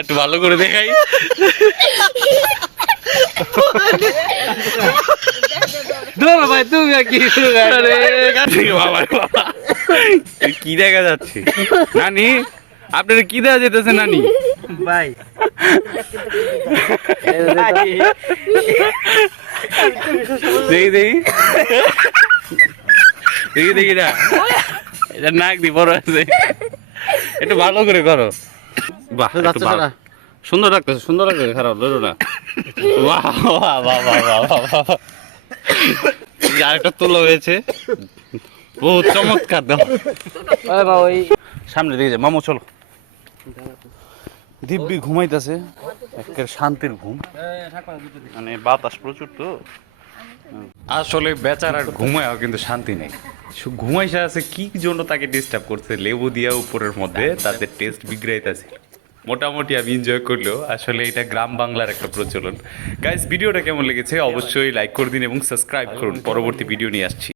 একটু ভালো করে দেখাই। ভাই তুমি কি বাবা কি দেখা যাচ্ছে নানি? আপনার কি দেখা যেতেছে নানি? ভাই দেখি দেখি দেখি দেখি না, এটা নাক দি বড় আছে, একটু ভালো করে করো। বাহ, একটু ভালো। সুন্দর লাগতেছে, সুন্দর লাগতেছে, খারাপ ধরো না। বাহ বাহ বাহ বাহ বাহ বাহ বাহ। আরেকটা তোলা হয়েছে, বহুত চমৎকার। দাও ওই সামনে দিকে যা মামু, চলো। দিব্যি ঘুমাইতেছে, একের শান্তির ঘুম, মানে বাতাস প্রচুর তো। আসলে বেচারা ঘুমায়ও কিন্তু শান্তি নেই, ঘুমাইসা আছে কি জন্য তাকে ডিস্টার্ব করছে, লেবু দিয়া উপরের মধ্যে তাদের টেস্ট বিগড়াইতেছিল। মোটামুটি আমি এনজয় করলেও আসলে এটা গ্রাম বাংলার একটা প্রচলন। গাইস, ভিডিওটা কেমন লেগেছে অবশ্যই লাইক করে দিন এবং সাবস্ক্রাইব করুন, পরবর্তী ভিডিও নিয়ে আসছি।